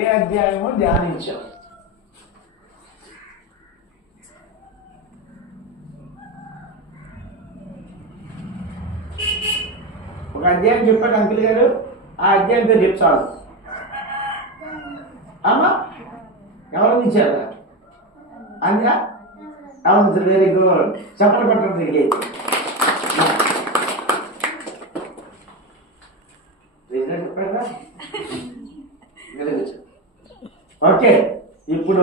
ఏ అధ్యాయమో ధ్యానించాం. ఒక అధ్యాయం చెప్పాడు అంకుల్ గారు, ఆ అధ్యాయం పేరు చెప్తాడు. అమ్మా ఎవరు ఇచ్చారా? అందుగా అవును, వెరీ గుడ్. చెప్పలు పట్టడం తిరిగి చెప్పారా? ఓకే, ఇప్పుడు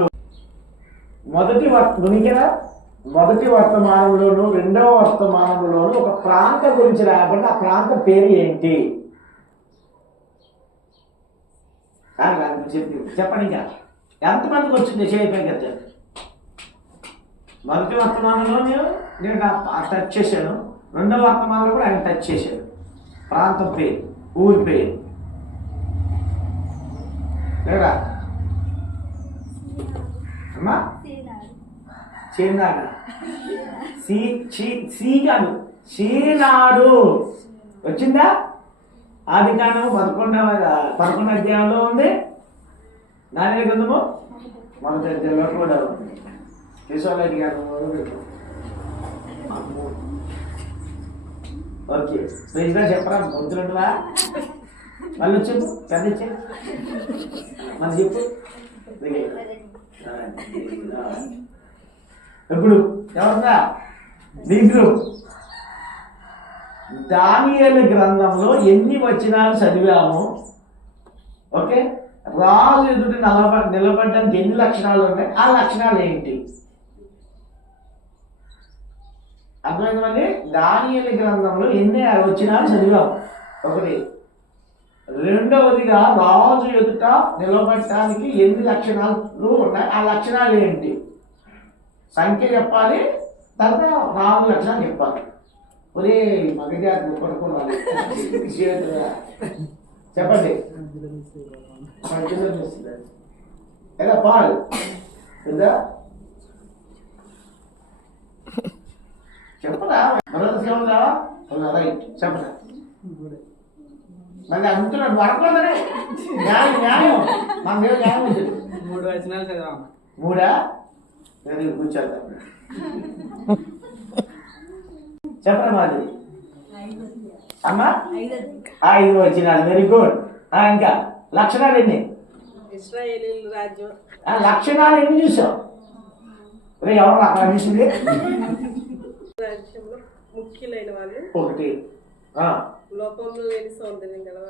మొదటి వర్తమానంలోను రెండవ వర్తమానంలోను ఒక ప్రాంతం గురించి రాయబడి, ఆ ప్రాంతం పేరు ఏంటి? చెప్పండి. ఇంకా ఎంతమందికి వచ్చింది చేయకపోయి కదా? మొదటి వర్తమానంలో నేను టచ్ చేశాను, రెండవ వర్తమానంలో కూడా ఆయన టచ్ చేశాను. ప్రాంతం పేరు, ఊరి పేరు లేదా అమ్మా? చీనాడు. సి కాదు, చీనాడు. వచ్చిందా? ఆది కాండము 11వ అధ్యాయంలో ఉంది. దాని గ్రంథము మొదటి అధ్యాయంలో కూడా ఉంది. కేశవరెడ్డి గారు ఓకే, ప్రైజ్గా చెప్పరా? పొద్దులుంటువా? మళ్ళీ చెప్పు, పెద్ద చెప్పు, మళ్ళీ చెప్పు. ఇప్పుడు ఎవరున్నా నీకు దానియేలు గ్రంథంలో ఎన్ని వచనాలు చదివాము? ఓకే, రాజు ఎదుటి నిలబడడానికి ఎన్ని లక్షణాలు ఉన్నాయి? ఆ లక్షణాలు ఏంటి? అర్థమైందండి? దానియేలు గ్రంథంలో ఎన్ని వచనాలు చదివాము? ఒకటి. రెండవదిగా రాజు ఎదుట నిలబడటానికి ఎన్ని లక్షణాలు ఉన్నాయి? ఆ లక్షణాలు ఏంటి? సంఖ్య చెప్పాలి, తర్వాత 4 లక్షణాలు చెప్పాలి. ఒరే మగజాతి పడుకోవాలి. చెప్పండి. ఎలా పాల్ కదా చెప్పరా? రైట్, చెప్పరా? మళ్ళీ అంటున్నాడు పడకూడదనే న్యాయం మన మీద న్యాయం ఉంటుంది. 3 వచనాలు చదివాము. 3 కూర్చోద్దాం. చెప్పరా మాది అమ్మా? 5 వచనాలు. Very good. ఇంకా లక్షణాలు ఎన్ని? ఇశ్రాయేలీయుల రాజ్యం. లక్షణాలు ఎన్ని చూసావు? ఎవరు అక్కడ చూసింది? రాజ్యంలో ముఖ్యులైన వాళ్ళు. 1 లోపంలో లేని సౌందర్యం గలవారు.